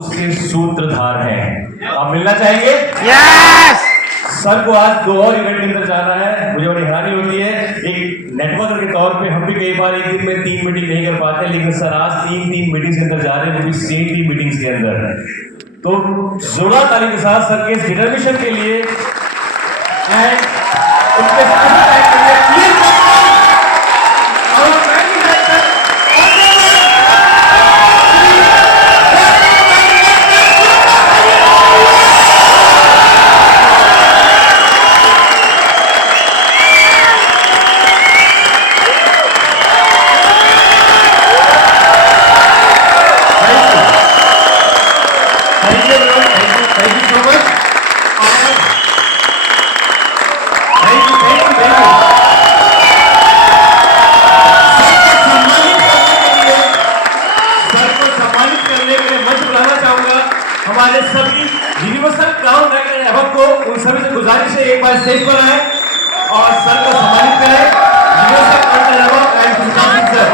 उसके सूत्रधार हैं। आप मिलना चाहेंगे? यस सर को आज 2 और इवेंट के अंदर जाना है। मुझे बड़ी हैरानी होती है, एक नेटवर्कर के तौर पे हम भी कई बार एक दिन में 3 मीटिंग नहीं कर पाते, लेकिन सर आज 3 मीटिंग्स के अंदर जा रहे हैं, वो भी सेम 3 मीटिंग्स के अंदर। तो जोरदार ताली के साथ सर के डिटर्मिनेशन के लिए एंड उनके हमारे सभी यूनिवर्सल क्राउन नेटवर्क को उन सभी से गुजारिश है एक बार स्टेज पर आए और सर को सम्मानित करें। Universal crown network and Sushant sir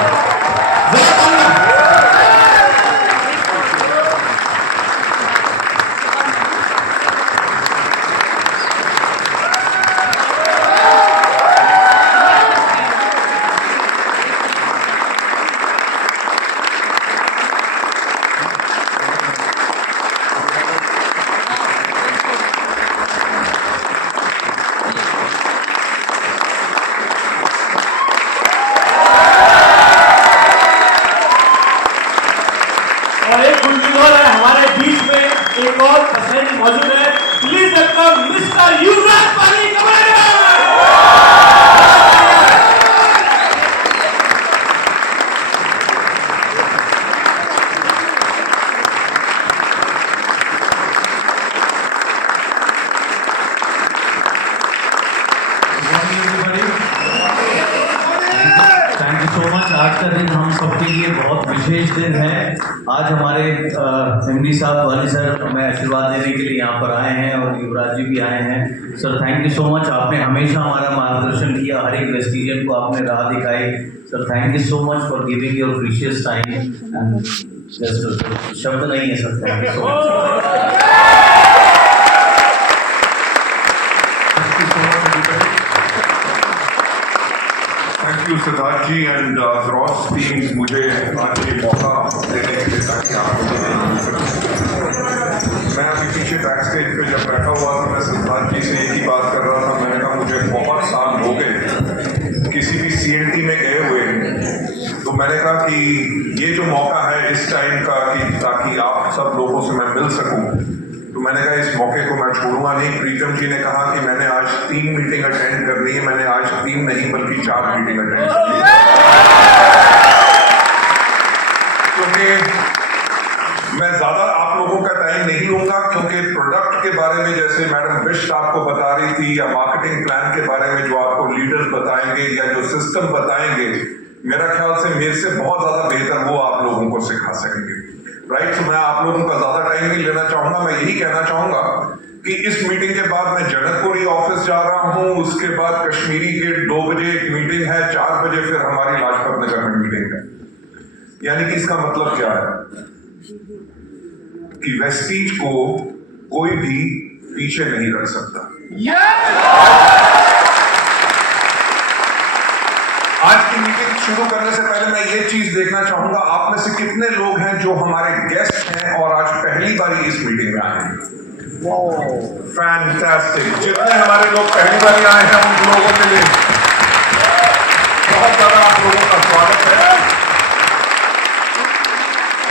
हमारे बीच में एक और पर्सनैलिटी मौजूद है। Please welcome mister Yuvraj Pareek. Thank you so much. आज का दिन हम सबके लिए बहुत विशेष दिन है। आज हमारे एमडी साहब वाली सर हमें आशीर्वाद देने के लिए यहाँ पर आए हैं और युवराज जी भी आए हैं। Sir thank you so much, आपने हमेशा हमारा मार्गदर्शन किया, हर एक वेस्टिजियन को आपने राह दिखाई। Sir thank you so much for giving your precious time. शब्द नहीं है sir, thank you so much. Thank you Siddharth ji and cross teams मुझे आज ये मौका देने के लिए ताकि आप मैं अभी पीछे बैक स्टेज पे जब बैठा हुआ था मैं सिद्धार्थ जी से एक ही बात कर रहा था। मैंने कहा मुझे बहुत साल हो गए किसी भी CNT में गए हुए, तो मैंने कहा कि ये जो मौका है इस टाइम का कि ताकि आप सब लोगों से मैं मिल सकूं, तो मैंने कहा इस मौके को मैं छोड़ूंगा नहीं। प्रीतम जी ने कहा कि मैंने आज 3 मीटिंग अटेंड करनी है, मैंने आज 3 नहीं बल्कि 4 मीटिंग अटेंड करनी है, क्योंकि मैं ज्यादा आप लोगों का टाइम नहीं लूंगा। क्योंकि प्रोडक्ट के बारे में जैसे मैडम बिष्ट आपको बता रही थी, या मार्केटिंग प्लान के बारे में जो आपको लीडर्स बताएंगे या जो सिस्टम बताएंगे, मेरा ख्याल से मेरे से बहुत ज्यादा बेहतर वो आप लोगों को सिखा सकेंगे। राइट, तो मैं आप लोगों का ज्यादा टाइम नहीं लेना चाहूंगा। मैं यही कहना चाहूंगा कि इस मीटिंग के बाद मैं जनकपुरी ऑफिस जा रहा हूं, उसके बाद कश्मीरी गेट 2 बजे एक मीटिंग है, 4 बजे फिर हमारी लाजपत नगर में मीटिंग है। यानी कि इसका मतलब क्या है कि वेस्टीज को कोई भी पीछे नहीं रख सकता। आज की मीटिंग शुरू करने से पहले मैं ये चीज देखना चाहूंगा, आप में से कितने लोग हैं जो हमारे गेस्ट हैं और आज पहली बार इस मीटिंग में आए हैं। फैंटास्टिक, जितने हमारे लोग पहली बार आए हैं उन लोगों के लिए बहुत ज्यादा आप लोगों का स्वागत है।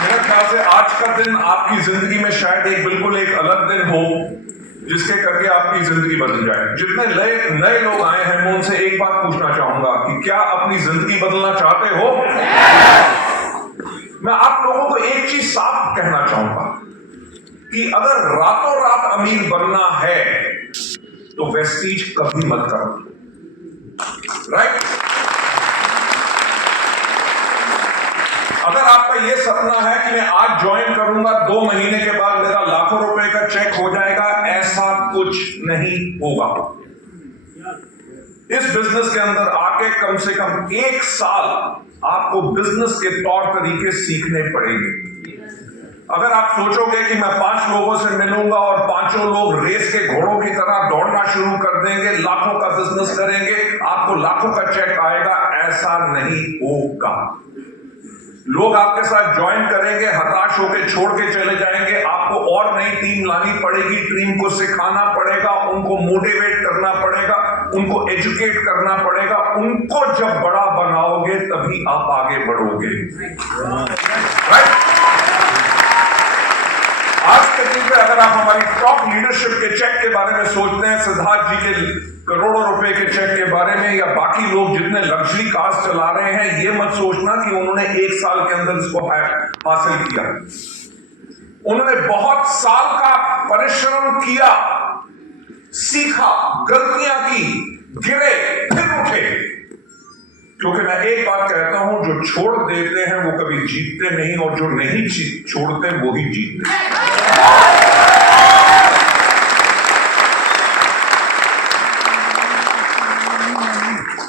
मेरे ख्याल से आज का दिन आपकी जिंदगी में शायद बिल्कुल एक अलग दिन हो जिसके करके आपकी जिंदगी बदल जाए। जितने नए लोग आए हैं मैं उनसे एक बात पूछना चाहूंगा कि क्या अपनी जिंदगी बदलना चाहते हो? मैं आप लोगों को एक चीज साफ कहना चाहूंगा कि अगर रातों रात अमीर बनना है तो वेस्टीज कभी मत करो। राइट, अगर आपका यह सपना है कि मैं आज ज्वाइन करूंगा, 2 महीने के बाद मेरा लाखों रुपए का चेक हो जाएगा, ऐसा कुछ नहीं होगा। इस बिजनेस के अंदर आके कम से कम 1 साल आपको बिजनेस के तौर तरीके सीखने पड़ेंगे। अगर आप सोचोगे कि मैं 5 लोगों से मिलूंगा और 5 लोग रेस के घोड़ों की तरह दौड़ना शुरू कर देंगे, लाखों का बिजनेस करेंगे, आपको लाखों का चेक आएगा, ऐसा नहीं होगा। लोग आपके साथ ज्वाइन करेंगे, हताश होकर छोड़ के चले जाएंगे, आपको और नई टीम लानी पड़ेगी, टीम को सिखाना पड़ेगा, उनको मोटिवेट करना पड़ेगा, उनको एजुकेट करना पड़ेगा। उनको जब बड़ा बनाओगे तभी आप आगे बढ़ोगे। राइट? आज के दिन पे अगर आप हमारी टॉप लीडरशिप के चेक के बारे में सोचते हैं, सिद्धार्थ जी के करोड़ों रुपए के चेक के बारे में, या बाकी लोग जितने लग्जरी कार्स चला रहे हैं, ये मत सोचना कि उन्होंने 1 साल के अंदर इसको हासिल किया। उन्होंने बहुत साल का परिश्रम किया, सीखा, गलतियां की, गिरे, फिर उठे। क्योंकि मैं एक बात कहता हूं, जो छोड़ देते हैं वो कभी जीतते नहीं, और जो नहीं छोड़ते वो ही जीतते हैं।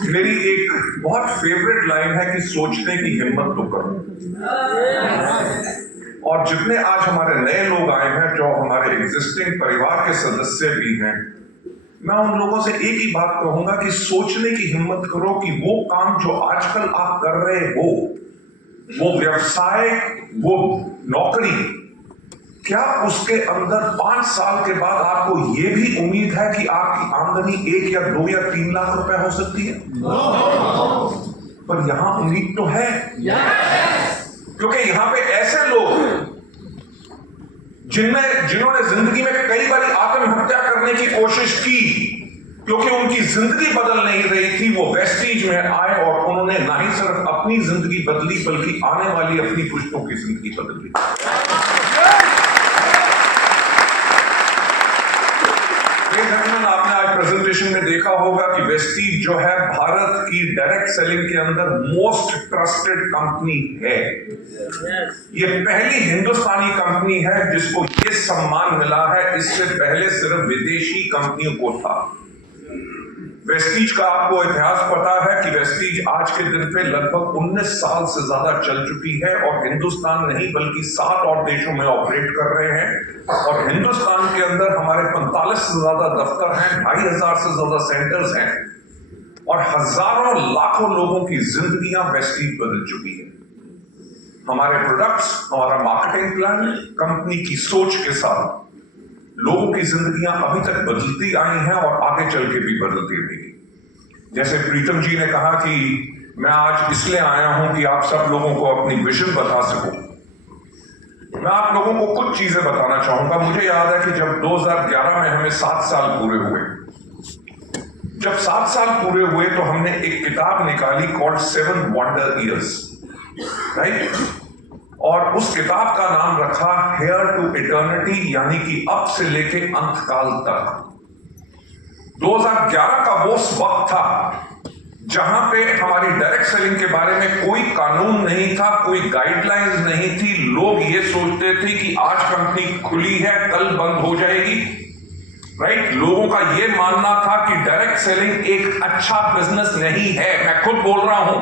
मेरी एक बहुत फेवरेट लाइन है कि सोचने की हिम्मत तो करो। और जितने आज हमारे नए लोग आए हैं, जो हमारे एग्जिस्टिंग परिवार के सदस्य भी हैं, मैं उन लोगों से एक ही बात कहूंगा कि सोचने की हिम्मत करो कि वो काम जो आजकल आप कर रहे हो, वो व्यवसाय, वो नौकरी, क्या उसके अंदर 5 साल के बाद आपको यह भी उम्मीद है कि आपकी आमदनी 1 या 2 या 3 लाख रुपए हो सकती है? पर यहां उम्मीद तो है, क्योंकि यहां पे ऐसे लोग जिन्होंने जिंदगी में कई बार आत्महत्या करने की कोशिश की, क्योंकि उनकी जिंदगी बदल नहीं रही थी, वो वेस्टीज में आए और उन्होंने ना ही सिर्फ अपनी जिंदगी बदली बल्कि आने वाली अपनी पुश्तों की जिंदगी बदली। आपने आज प्रेजेंटेशन में देखा होगा कि वेस्टीज जो है भारत की डायरेक्ट सेलिंग के अंदर मोस्ट ट्रस्टेड कंपनी है। ये पहली हिंदुस्तानी कंपनी है जिसको ये सम्मान मिला है, इससे पहले सिर्फ विदेशी कंपनियों को था। वेस्टीज का आपको इतिहास पता है कि वेस्टीज आज के दिन पे लगभग 19 साल से ज्यादा चल चुकी है, और हिंदुस्तान नहीं बल्कि 7 और देशों में ऑपरेट कर रहे हैं। और हिंदुस्तान के अंदर हमारे 45 से ज्यादा दफ्तर हैं, 2500 से ज्यादा सेंटर्स हैं, और हजारों लाखों लोगों की जिंदगियां वेस्टीज बदल चुकी है। हमारे प्रोडक्ट्स, हमारा मार्केटिंग प्लान, कंपनी की सोच के साथ लोगों की जिंदगियां अभी तक बदलती आई हैं और आगे चल के भी बदलती रहेगी। जैसे प्रीतम जी ने कहा कि मैं आज इसलिए आया हूं कि आप सब लोगों को अपनी विजन बता सकूं। मैं आप लोगों को कुछ चीजें बताना चाहूंगा। मुझे याद है कि जब 2011 में हमें 7 साल पूरे हुए, जब 7 साल पूरे हुए तो हमने एक किताब निकाली कॉल्ड 7 वंडर ईयर्स, राइट? और उस किताब का नाम रखा हेयर टू इटर्निटी, यानी कि अब से लेके अंत काल तक। 2011 का वो वक्त था जहां पे हमारी डायरेक्ट सेलिंग के बारे में कोई कानून नहीं था, कोई गाइडलाइंस नहीं थी। लोग ये सोचते थे कि आज कंपनी खुली है, कल बंद हो जाएगी, राइट? लोगों का ये मानना था कि डायरेक्ट सेलिंग एक अच्छा बिजनेस नहीं है। मैं खुद बोल रहा हूं,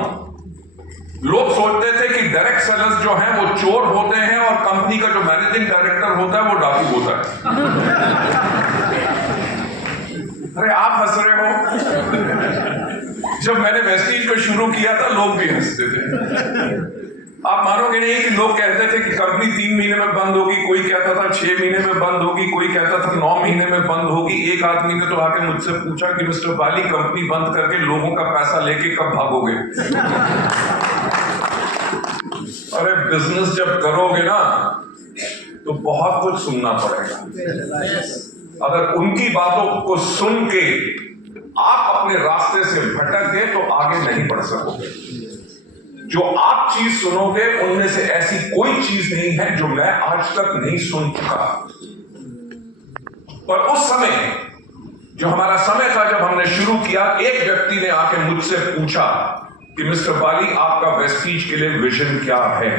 लोग सोचते थे कि डायरेक्ट सेलर्स जो हैं वो चोर होते हैं और कंपनी का जो मैनेजिंग डायरेक्टर होता है वो डाकू होता है। अरे आप हंस रहे हो। जब मैंने वेस्टीज को शुरू किया था लोग भी हंसते थे। आप मानोगे नहीं कि लोग कहते थे कि कंपनी 3 महीने में बंद होगी, कोई कहता था 6 महीने में बंद होगी, कोई कहता था 9 महीने में बंद होगी। एक आदमी ने तो आके मुझसे पूछा कि मिस्टर बाली, कंपनी बंद करके लोगों का पैसा लेके कब भागोगे? अरे बिजनेस जब करोगे ना तो बहुत कुछ सुनना पड़ेगा। अगर उनकी बातों को सुन के आप अपने रास्ते से भटक गए तो आगे नहीं बढ़ सकोगे। जो आप चीज सुनोगे उनमें से ऐसी कोई चीज नहीं है जो मैं आज तक नहीं सुन चुका। पर उस समय, जो हमारा समय था जब हमने शुरू किया, एक व्यक्ति ने आके मुझसे पूछा कि मिस्टर बाली, आपका वेस्टीज के लिए विजन क्या है?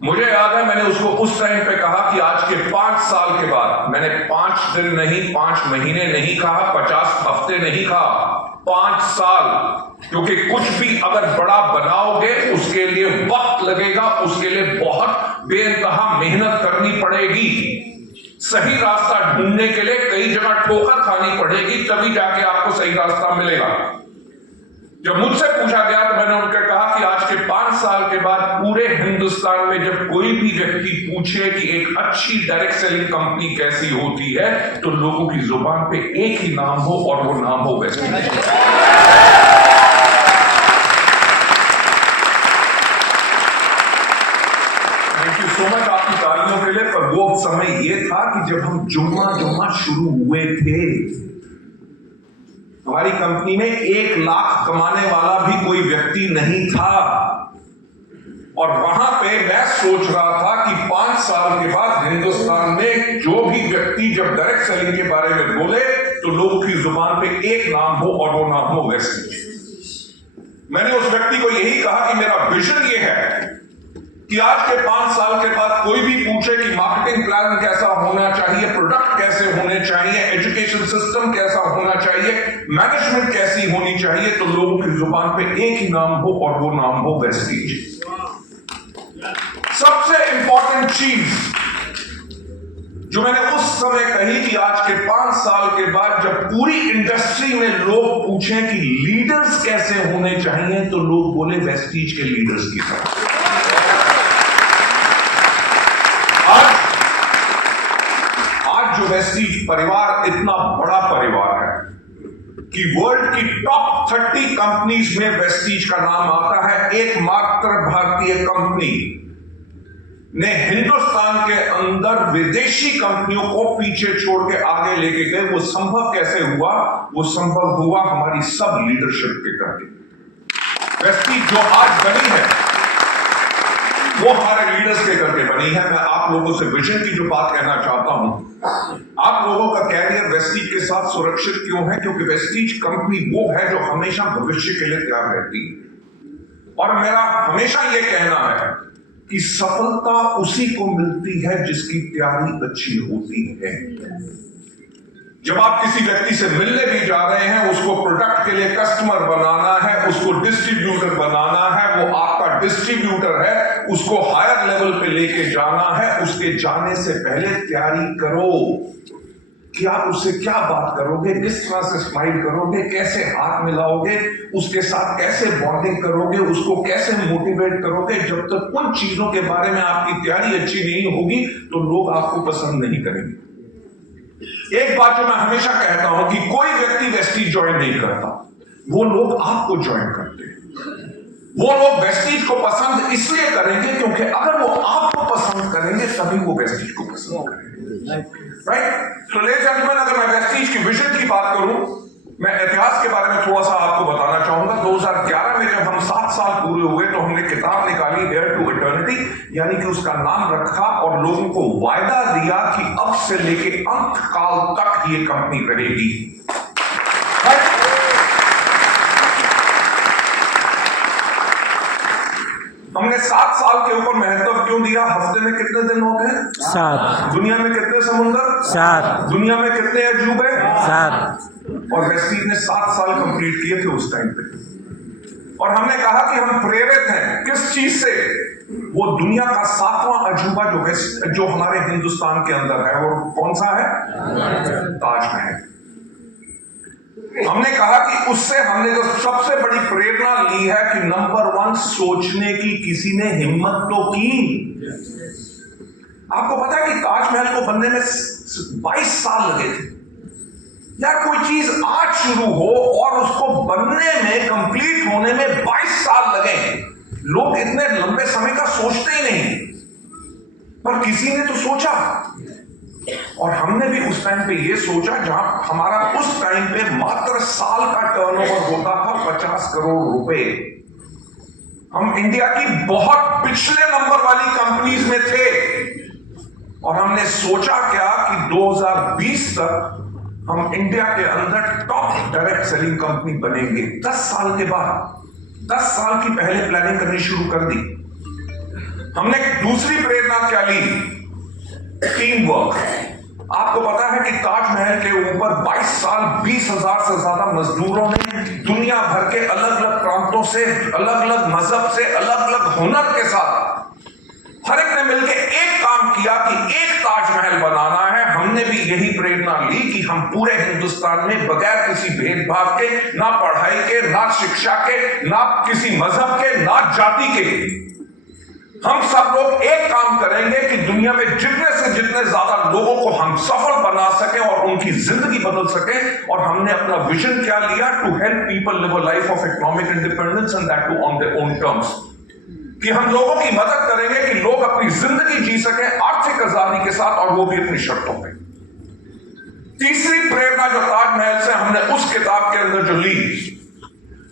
मुझे याद है मैंने उसको उस टाइम पे कहा कि आज के 5 साल के बाद, मैंने 5 दिन नहीं, 5 महीने नहीं कहा, 50 हफ्ते नहीं कहा, 5 साल, क्योंकि कुछ भी अगर बड़ा बनाओगे उसके लिए वक्त लगेगा, उसके लिए बहुत बेइंतहा मेहनत करनी पड़ेगी, सही रास्ता ढूंढने के लिए कई जगह ठोकर खानी पड़ेगी, तभी जाके आपको सही रास्ता मिलेगा। जब मुझसे पूछा गया तो मैंने उनसे कहा कि आज के 5 साल के बाद पूरे हिंदुस्तान में जब कोई भी व्यक्ति पूछे कि एक अच्छी डायरेक्ट सेलिंग कंपनी कैसी होती है, तो लोगों की जुबान पे एक ही नाम हो और वो नाम हो Vestige. Thank you so much आपकी तालियों के लिए। पर वो समय ये था कि जब हम जुम्मा शुरू हुए थे, हमारी कंपनी में 1 लाख कमाने वाला भी कोई व्यक्ति नहीं था, और वहां पे मैं सोच रहा था कि 5 साल के बाद हिंदुस्तान में जो भी व्यक्ति जब डायरेक्ट सेलिंग के बारे में बोले तो लोगों की जुबान पे एक नाम हो और वो नाम हो वेस्टीज। मैंने उस व्यक्ति को यही कहा कि मेरा विजन ये है कि आज के 5 साल के बाद कोई भी पूछे कि मार्केटिंग प्लान कैसा होना चाहिए, प्रोडक्ट कैसे होने चाहिए, एजुकेशन सिस्टम कैसा होना चाहिए, मैनेजमेंट कैसी होनी चाहिए, तो लोगों की जुबान पे एक ही नाम हो और वो नाम हो वेस्टीज। सबसे इंपॉर्टेंट चीज जो मैंने उस समय कही कि आज के 5 साल के बाद जब पूरी इंडस्ट्री में लोग पूछें कि लीडर्स कैसे होने चाहिए, तो लोग बोले वेस्टीज के लीडर्स की तरह। आज जो वेस्टीज परिवार इतना बड़ा परिवार है कि वर्ल्ड की टॉप 30 कंपनीज में वेस्टीज का नाम आता है। एकमात्र भारतीय कंपनी ने हिंदुस्तान के अंदर विदेशी कंपनियों को पीछे छोड़ के आगे लेके गए। वो संभव कैसे हुआ? वो संभव हुआ हमारी सब लीडरशिप के करके। वेस्टीज जो आज बनी है वो हमारे लीडर्स के करके बनी है। मैं आप लोगों से विजन की जो बात कहना चाहता हूं, आप लोगों का कैरियर वेस्टीज के साथ सुरक्षित क्यों है? क्योंकि वेस्टीज कंपनी वो है जो हमेशा भविष्य के लिए तैयार रहती है। और मेरा हमेशा ये कहना है कि सफलता उसी को मिलती है जिसकी तैयारी अच्छी होती है। जब आप किसी व्यक्ति से मिलने भी जा रहे हैं, उसको प्रोडक्ट के लिए कस्टमर बनाना है, उसको डिस्ट्रीब्यूटर बनाना है, वो आपका डिस्ट्रीब्यूटर है, उसको हायर लेवल पे लेके जाना है, उसके जाने से पहले तैयारी करो कि आप उससे क्या बात करोगे, किस तरह से स्माइल करोगे, कैसे हाथ मिलाओगे, उसके साथ कैसे बॉन्डिंग करोगे, उसको कैसे मोटिवेट करोगे। जब तक उन चीजों के बारे में आपकी तैयारी अच्छी नहीं होगी तो लोग आपको पसंद नहीं करेंगे। एक बात जो मैं हमेशा कहता हूं कि कोई व्यक्ति वेस्टीज ज्वाइन नहीं करता, वो लोग आपको ज्वाइन करते हैं। वो लोग वेस्टीज को पसंद इसलिए करेंगे क्योंकि अगर वो आपको पसंद करेंगे तभी वो वेस्टीज को पसंद करेंगे। राइट? तो लेडीज एंड जेंटलमैन, अगर मैं वेस्टीज की विजन की बात करूं, मैं इतिहास के बारे में थोड़ा सा आपको बताना चाहूंगा। 2011 में जब हम 7 साल पूरे हुए तो हमने किताब निकाली डेयर टू इटर्निटी, यानी कि उसका नाम रखा और लोगों को वायदा दिया कि अब से लेके अंत काल तक ये कंपनी रहेगी। हमने 7 साल के ऊपर महत्व क्यों दिया? हफ्ते में कितने दिन होते हैं? 7। दुनिया में कितने समुंदर? 7। दुनिया में कितने अजूबे? 7। और वेस्टीज ने 7 साल कंप्लीट किए थे उस टाइम पे। और हमने कहा कि हम प्रेरित हैं किस चीज से? वो दुनिया का 7वां अजूबा जो हमारे हिंदुस्तान के अंदर है, वो कौन सा है? ताजमहल। हमने कहा कि उससे हमने जो सबसे बड़ी प्रेरणा ली है कि नंबर 1 सोचने की किसी ने हिम्मत तो की। आपको पता है कि ताजमहल को बनने में 22 साल लगे थे। यार, कोई चीज आज शुरू हो और उसको बनने में, कंप्लीट होने में 22 साल लगे, लोग इतने लंबे समय का सोचते ही नहीं, पर किसी ने तो सोचा। और हमने भी उस टाइम पे ये सोचा, जहां हमारा उस टाइम पे मात्र साल का टर्नओवर होता था 50 करोड़ रुपए। हम इंडिया की बहुत पिछले नंबर वाली कंपनीज में थे और हमने सोचा क्या कि 2020 तक हम इंडिया के अंदर टॉप डायरेक्ट सेलिंग कंपनी बनेंगे। 10 साल के बाद, 10 साल की पहले प्लानिंग करनी शुरू कर दी। हमने दूसरी प्रेरणा क्या ली? Team work. आपको पता है कि ताजमहल के ऊपर 22 साल 20,000 से ज्यादा मजदूरों ने दुनिया भर के अलग अलग प्रांतों से, अलग अलग मजहब से, अलग अलग हुनर के साथ हर एक ने मिलकर एक काम किया कि एक ताजमहल बनाना है। हमने भी यही प्रेरणा ली कि हम पूरे हिंदुस्तान में बगैर किसी भेदभाव के, ना पढ़ाई के, ना शिक्षा के, ना किसी मजहब के, ना जाति के, हम सब लोग एक काम करेंगे कि दुनिया में जितने से जितने ज्यादा लोगों को हम सफल बना सके और उनकी जिंदगी बदल सके। और हमने अपना विजन क्या लिया? To help people live a life of economic independence and that too on their own terms. कि हम लोगों की मदद करेंगे कि लोग अपनी जिंदगी जी सके आर्थिक आजादी के साथ, और वो भी अपनी शर्तों पे। तीसरी प्रेरणा जो ताजमहल से हमने उस किताब के अंदर जो ली,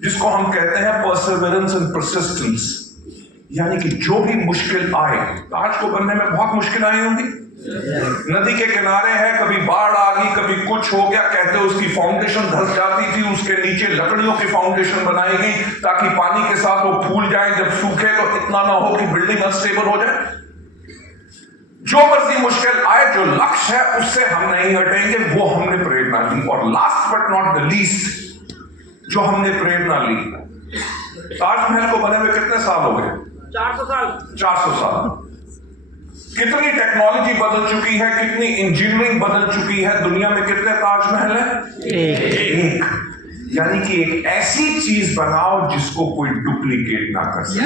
जिसको हम कहते हैं परसिवरेंस एंड परसिस्टेंस, यानी कि जो भी मुश्किल आए, ताज को बनने में बहुत मुश्किल आई होंगी। नदी के किनारे है, कभी बाढ़ आ गई, कभी कुछ हो गया, कहते उसकी फाउंडेशन धंस जाती थी, उसके नीचे लकड़ियों की फाउंडेशन बनाई गई ताकि पानी के साथ वो फूल जाए, जब सूखे तो इतना ना हो कि बिल्डिंग अनस्टेबल हो जाए। जो मर्जी मुश्किल आए, जो लक्ष्य है उससे हम नहीं हटेंगे, वो हमने प्रेरणा ली। और last but not the least जो हमने प्रेरणा ली, ताजमहल को बने हुए कितने साल हो गए? 400 साल। 400 साल। कितनी टेक्नोलॉजी बदल चुकी है, कितनी इंजीनियरिंग बदल चुकी है। दुनिया में कितने ताजमहल है? एक। यानी कि एक ऐसी चीज बनाओ जिसको कोई डुप्लीकेट ना कर सके।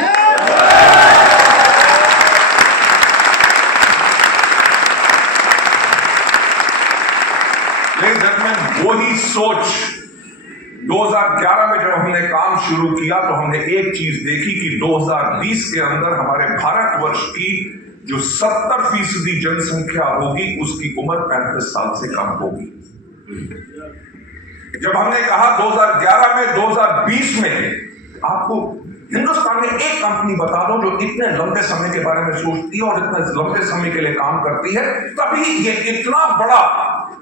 लेकिन जब मैं वही सोच 2011 में जब हमने काम शुरू किया तो हमने एक चीज देखी कि 2020 के अंदर हमारे भारतवर्ष की जो 70% जनसंख्या होगी उसकी उम्र 35 साल से कम होगी। जब हमने कहा 2011 में 2020 में आपको हिंदुस्तान में एक कंपनी बता दो जो इतने लंबे समय के बारे में सोचती है और इतने लंबे समय के लिए काम करती है, तभी ये इतना बड़ा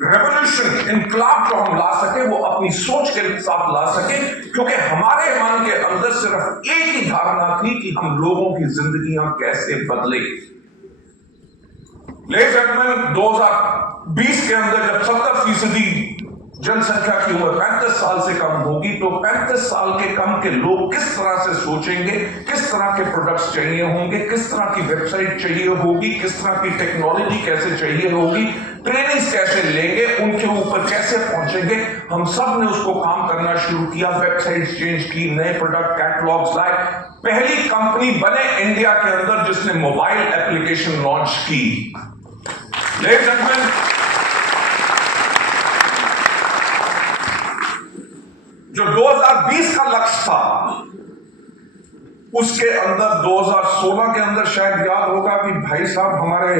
रेवोल्यूशन, इनकलाब जो हम ला सके वो अपनी सोच के साथ ला सके, क्योंकि हमारे मन के अंदर सिर्फ एक ही धारणा थी कि हम लोगों की जिंदगियां कैसे बदले। लेकिन 2020 के अंदर जब 70% जनसंख्या की उम्र 35 साल से कम होगी, तो 35 साल के कम के लोग किस तरह से सोचेंगे, किस तरह के प्रोडक्ट्स चाहिए होंगे, किस तरह की वेबसाइट चाहिए होगी, किस तरह की टेक्नोलॉजी कैसे चाहिए होगी, ट्रेनिंग्स कैसे लेंगे, उनके ऊपर कैसे पहुंचेंगे। हम सब ने उसको काम करना शुरू किया, वेबसाइट चेंज की, नए प्रोडक्ट कैटलॉग्स लाए। पहली कंपनी बने इंडिया के अंदर जिसने मोबाइल एप्लीकेशन लॉन्च की। लेकिन जो 2020 का लक्ष्य था, उसके अंदर 2016 के अंदर शायद याद होगा कि भाई साहब हमारे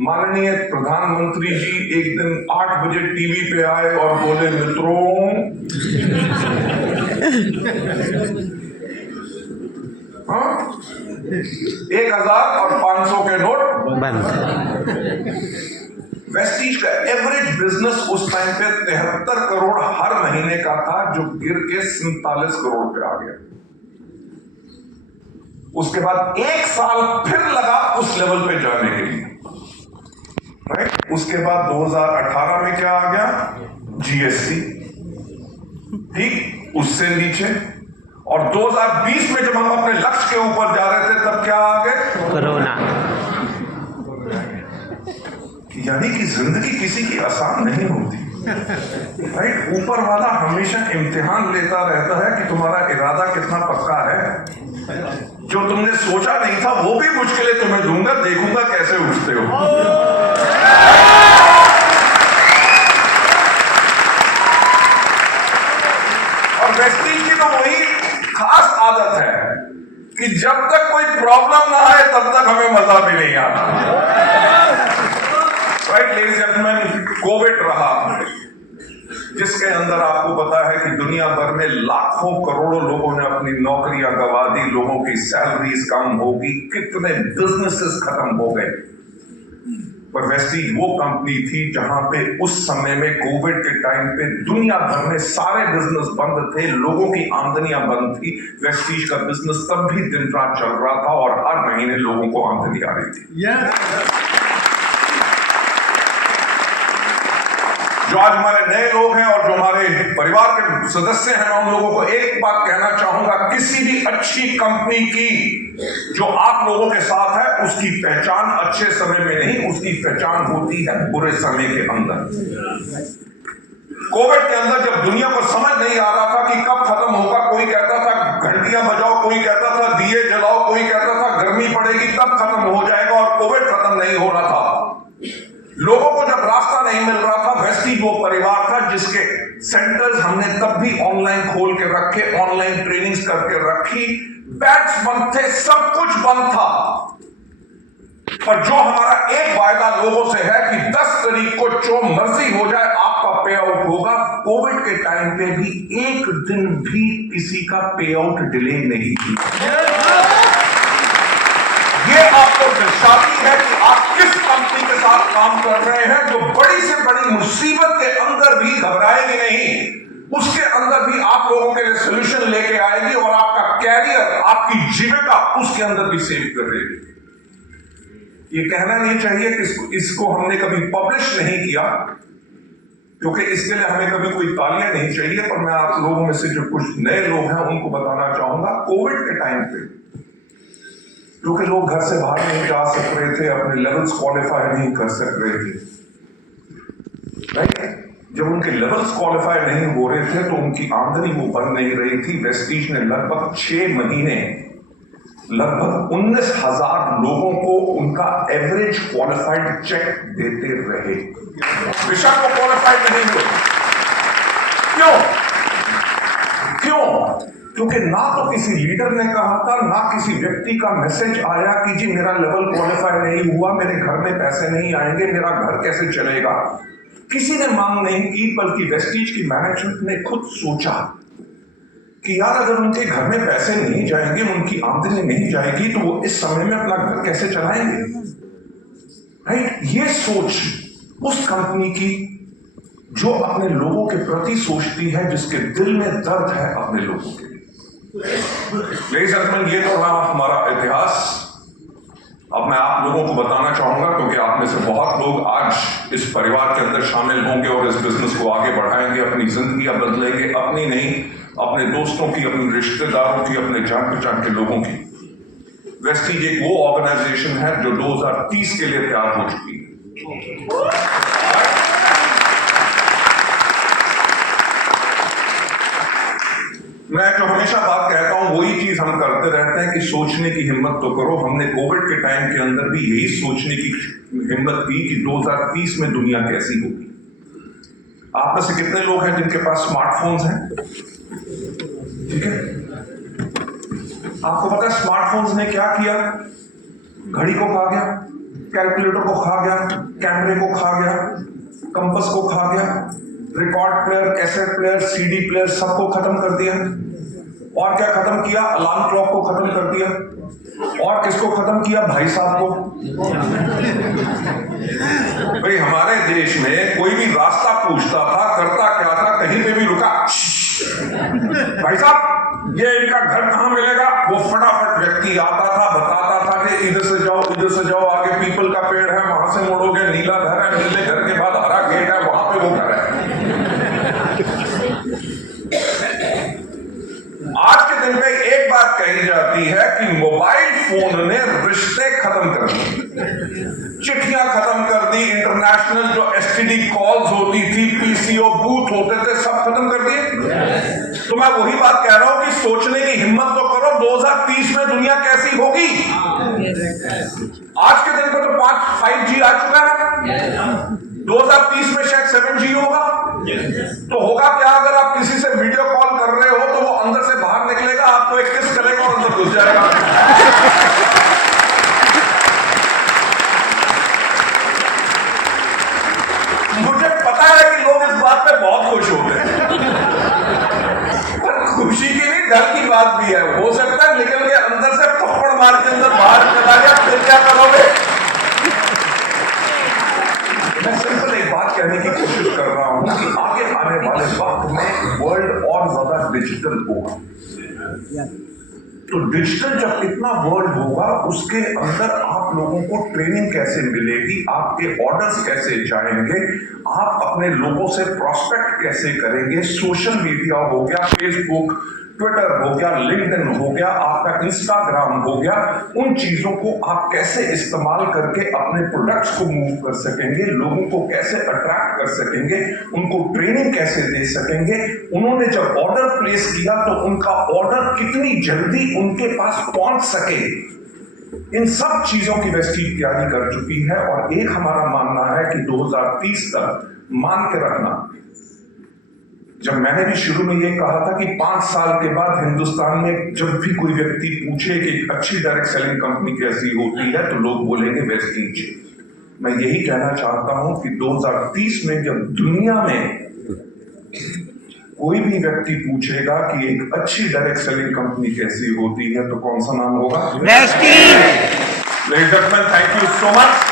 माननीय प्रधानमंत्री जी एक दिन 8 बजे टीवी पे आए और बोले, मित्रों 1000 और 500 के नोट बंद। वेस्टीज का एवरेज बिजनेस उस टाइम पे 73 करोड़ हर महीने का था, जो गिर के 47 करोड़ पे आ गया। उसके बाद एक साल फिर लगा उस लेवल पे जाने के लिए, राइट। उसके बाद 2018 में क्या आ गया? जीएसटी, ठीक, उससे नीचे। और 2020 में जब हम अपने लक्ष्य के ऊपर जा रहे थे तब क्या आ गए? कोरोना। यानी कि जिंदगी किसी की आसान नहीं होती, राइट। ऊपर वाला हमेशा इम्तिहान लेता रहता है कि तुम्हारा इरादा कितना पक्का है। जो तुमने सोचा नहीं था वो भी मुश्किलें तुम्हें दूंगा, देखूंगा कैसे उठते हो। और वेस्टीज की तो वही खास आदत है कि जब तक कोई प्रॉब्लम ना आए तब तक हमें मजा भी नहीं आता। Right ladies and gentleman, Covid रहा जिसके अंदर आपको पता है कि दुनिया भर में लाखों करोड़ों लोगों ने अपनी नौकरियां गंवा दी, लोगों की सैलरीज कम होगी, कितने बिजनेसेस खत्म हो गए। पर वेस्टीज वो कंपनी थी जहां पे उस समय में कोविड के टाइम पे दुनिया भर में सारे बिजनेस बंद थे, लोगों की आमदनियां बंद थी। वेस्टीज का बिजनेस तब भी दिन रात चल रहा था और हर महीने लोगों को आमदनी आ रही थी। जो आज हमारे नए लोग हैं और जो हमारे परिवार के सदस्य हैं, मैं उन लोगों को एक बात कहना चाहूंगा, किसी भी अच्छी कंपनी की जो आप लोगों के साथ है उसकी पहचान अच्छे समय में नहीं, उसकी पहचान होती है बुरे समय के अंदर। कोविड के अंदर जब दुनिया को समझ नहीं आ रहा था कि कब खत्म होगा, कोई कहता था घंटियां बजाओ, कोई कहता था दिए जलाओ, कोई कहता था गर्मी पड़ेगी तब खत्म हो जाएगा, और कोविड खत्म नहीं हो रहा था। लोगों को जब रास्ता नहीं मिल रहा था, वेस्टीज वो परिवार था जिसके सेंटर्स हमने तब भी ऑनलाइन खोल के रखे, ऑनलाइन ट्रेनिंग्स करके रखी, बैच बंद थे, सब कुछ बंद था। पर जो हमारा एक वायदा लोगों से है कि 10 तारीख को जो मर्जी हो जाए आपका पे आउट होगा। कोविड के टाइम पे भी एक दिन भी किसी का पे आउट डिले नहीं किया। ये आपको दर्शाती है कि आप किस कंपनी के साथ काम कर रहे हैं, जो बड़ी से बड़ी मुसीबत के अंदर भी घबराएगी नहीं, उसके अंदर भी आप लोगों के लिए सोल्यूशन लेके आएगी और आपका कैरियर, आपकी जीविका उसके अंदर भी सेव करेगी। ये कहना नहीं चाहिए कि इसको हमने कभी पब्लिश नहीं किया, क्योंकि इसके लिए हमें कभी कोई तालियां नहीं चाहिए, पर मैं आप लोगों में से जो कुछ नए लोग हैं उनको बताना चाहूंगा, कोविड के टाइम पे क्योंकि लोग घर से बाहर नहीं जा सक रहे थे, अपने लेवल्स क्वालिफाई नहीं कर सक रहे थे, राइट? जब उनके लेवल्स क्वालिफाई नहीं हो रहे थे तो उनकी आमदनी वो बन नहीं रही थी। वेस्टीज ने लगभग 6 महीने लगभग 19,000 लोगों को उनका एवरेज क्वालिफाइड चेक देते रहे। विशा को क्वालिफाइड नहीं हुए। क्यों? क्योंकि ना तो किसी लीडर ने कहा था, ना किसी व्यक्ति का मैसेज आया कि जी मेरा लेवल क्वालिफाई नहीं हुआ, मेरे घर में पैसे नहीं आएंगे, मेरा घर कैसे चलेगा। किसी ने मांग नहीं की, बल्कि वेस्टीज की मैनेजमेंट ने खुद सोचा कि यार अगर उनके घर में पैसे नहीं जाएंगे, उनकी आमदनी नहीं जाएगी, तो वो इस समय में अपना घर कैसे चलाएंगे, राइट? ये सोच उस कंपनी की जो अपने लोगों के प्रति सोचती है, जिसके दिल में दर्द है अपने लोगों के। लेडीज एंड जेंटलमैन, ये तो रहा हमारा इतिहास। अब मैं आप लोगों को बताना चाहूंगा, क्योंकि आप में से बहुत लोग आज इस परिवार के अंदर शामिल होंगे और इस बिजनेस को आगे बढ़ाएंगे, अपनी जिंदगियां बदलेंगे, अपनी नहीं, अपने दोस्तों की, अपने रिश्तेदारों की, अपने जान पहचान के लोगों की। वेस्टीज एक वो ऑर्गेनाइजेशन है जो 2030 के लिए तैयार हो चुकी है। मैं जो हमेशा बात कहता हूं वही चीज हम करते रहते हैं कि सोचने की हिम्मत तो करो। हमने कोविड के टाइम के अंदर भी यही सोचने की हिम्मत की कि 2030 में दुनिया कैसी होगी। आप में से कितने लोग हैं जिनके पास स्मार्टफोन्स हैं? ठीक है, आपको पता है स्मार्टफोन्स ने क्या किया? घड़ी को खा गया, कैलकुलेटर को खा गया, कैमरे को खा गया, कंपास को खा गया, record player, cassette player, CD player, सबको खत्म कर दिया। और क्या खत्म किया? अलार्म क्लॉक को खत्म कर दिया। और किसको खत्म किया? भाई साहब को। भाई हमारे देश में कोई भी रास्ता पूछता था, करता क्या था, कहीं पे भी रुका, भाई साहब ये इनका घर कहां मिलेगा? वो फटाफट व्यक्ति आता था, बताता था कि इधर से जाओ, आगे पीपल का पेड़ है, वहां से मुड़ोगे, नीला घर है, नीले घर के बाद हरा गेट है, वहां पे वो घर है। आज के दिन में एक बात कही जाती है कि मोबाइल फोन ने रिश्ते खत्म कर दिए, चिट्ठियां खत्म कर दी, इंटरनेशनल जो एसटीडी कॉल्स होती थी, पीसीओ बूथ होते थे, सब खत्म कर दिए। तो मैं वही बात कह रहा हूं कि सोचने की हिम्मत तो करो, 2030 में दुनिया कैसी होगी। आज के दिन पर तो 5G आ चुका है, 2030 में शायद 7G होगा। तो होगा क्या? अगर आप किसी से वीडियो कॉल कर रहे हो तो वो अंदर से बाहर निकलेगा, आपको एक किस करेगा और अंदर घुस जाएगा। मुझे पता है कि लोग इस बात पे बहुत खुश होते हैं, पर खुशी की नहीं, डर की बात भी है। हो सकता है निकल के अंदर से थप्पड़ मार के अंदर बाहर चला गया, फिर क्या करोगे? मैं सिंपल एक बात कहने की कोशिश कर रहा हूं कि आगे आने वाले वक्त में वर्ल्ड और ज्यादा डिजिटल होगा। तो डिजिटल जब इतना वर्ल्ड होगा उसके अंदर आप लोगों को ट्रेनिंग कैसे मिलेगी, आपके ऑर्डर्स कैसे जाएंगे, आप अपने लोगों से प्रोस्पेक्ट कैसे करेंगे। सोशल मीडिया हो गया, फेसबुक, ट्विटर हो गया, लिंक्डइन हो गया, आपका इंस्टाग्राम हो गया, उन चीजों को आप कैसे इस्तेमाल करके अपने प्रोडक्ट्स को मूव कर सकेंगे, लोगों को कैसे अट्रैक्ट कर सकेंगे, उनको ट्रेनिंग कैसे दे सकेंगे। उन्होंने जब ऑर्डर प्लेस किया तो उनका ऑर्डर कितनी जल्दी उनके पास पहुंच सके, इन सब चीजों की वेस्टीज तैयारी कर चुकी है। और एक हमारा मानना है कि 2030 तक मान के रखना, जब मैंने भी शुरू में ये कहा था कि 5 साल के बाद हिंदुस्तान में जब भी कोई व्यक्ति पूछे कि अच्छी डायरेक्ट सेलिंग कंपनी कैसी होती है तो लोग बोलेंगे वेस्टीज। मैं यही कहना चाहता हूं कि 2030 में जब दुनिया में कोई भी व्यक्ति पूछेगा कि एक अच्छी डायरेक्ट सेलिंग कंपनी कैसी होती है तो कौन सा नाम होगा? Vestige. Ladies and gentleman, thank you so much.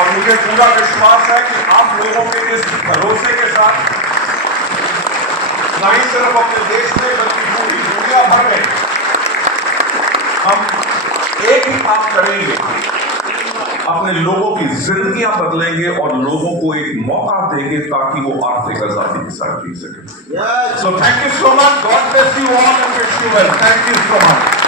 और मुझे पूरा विश्वास है कि आप लोगों के इस भरोसे के साथ न ही सिर्फ अपने देश में बल्कि पूरी दुनिया भर में हम एक ही काम करेंगे, अपने लोगों की जिंदगियां बदलेंगे और लोगों को एक मौका देंगे ताकि वो आर्थिक आजादी के साथ जी सके। So thank you so much, God bless you all and wish you well. Thank you so much.